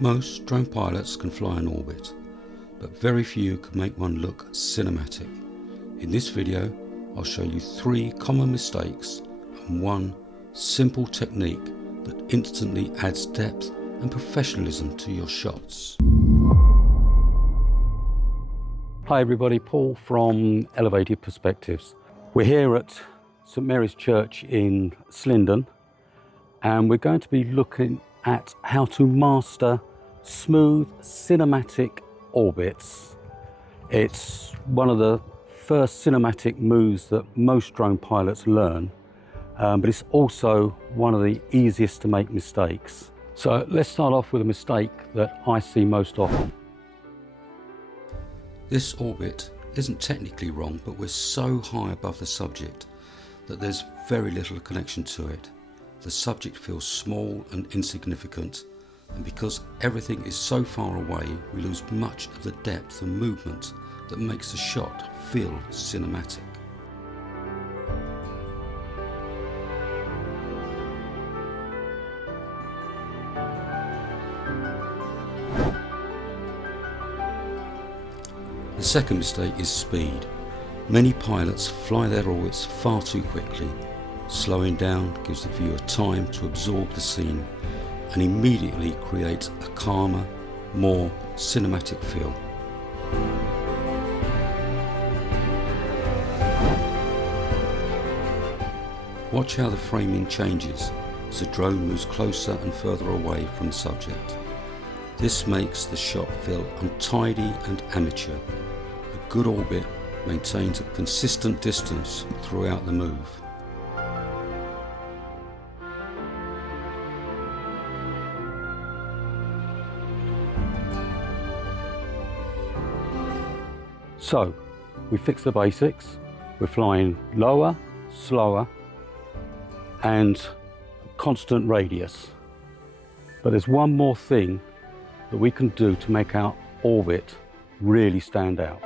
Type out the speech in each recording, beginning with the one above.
Most drone pilots can fly in orbit, but very few can make one look cinematic. In this video, I'll show you 3 common mistakes and 1 simple technique that instantly adds depth and professionalism to your shots. Hi everybody, Paul from Elevated Perspectives. We're here at St Mary's Church in Slindon, and we're going to be looking at how to master smooth cinematic orbits. It's one of the first cinematic moves that most drone pilots learn, but it's also one of the easiest to make mistakes. So let's start off with a mistake that I see most often. This orbit isn't technically wrong, but we're so high above the subject that there's very little connection to it. The subject feels small and insignificant, and because everything is so far away, we lose much of the depth and movement that makes the shot feel cinematic. The second mistake is speed. Many pilots fly their orbits far too quickly. Slowing down gives the viewer time to absorb the scene and immediately creates a calmer, more cinematic feel. Watch how the framing changes as the drone moves closer and further away from the subject. This makes the shot feel untidy and amateur. A good orbit maintains a consistent distance throughout the move. So, we fixed the basics. We're flying lower, slower, and constant radius. But there's one more thing that we can do to make our orbit really stand out.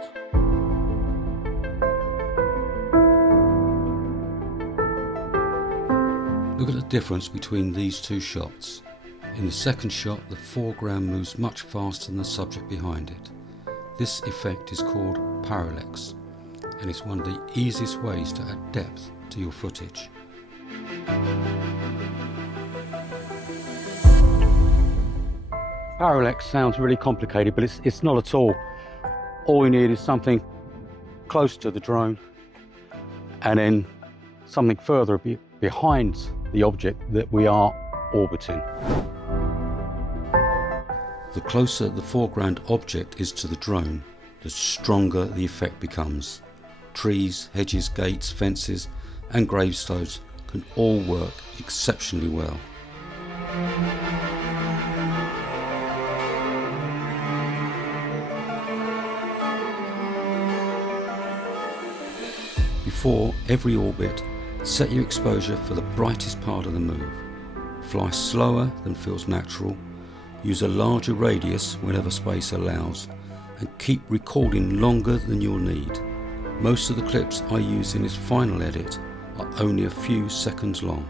Look at the difference between these 2 shots. In the second shot, the foreground moves much faster than the subject behind it. This effect is called parallax, and it's one of the easiest ways to add depth to your footage. Parallax sounds really complicated, but it's not at all. All we need is something close to the drone and then something further behind the object that we are orbiting. The closer the foreground object is to the drone, the stronger the effect becomes. Trees, hedges, gates, fences and gravestones can all work exceptionally well. Before every orbit, set your exposure for the brightest part of the move. Fly slower than feels natural. Use a larger radius whenever space allows, and keep recording longer than you'll need. Most of the clips I use in this final edit are only a few seconds long.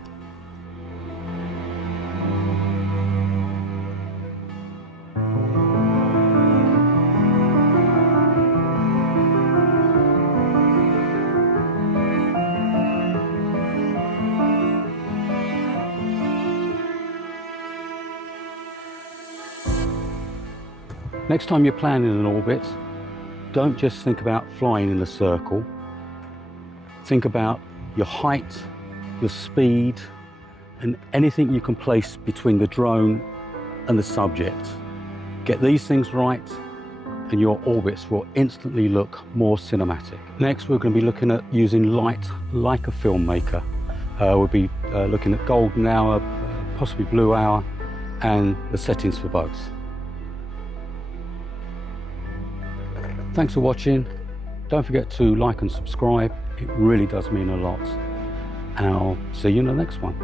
Next time you're planning an orbit, don't just think about flying in a circle. Think about your height, your speed, and anything you can place between the drone and the subject. Get these things right, and your orbits will instantly look more cinematic. Next, we're going to be looking at using light like a filmmaker. We'll be looking at golden hour, possibly blue hour, and the settings for both. Thanks for watching. Don't forget to like and subscribe. It really does mean a lot. And I'll see you in the next one.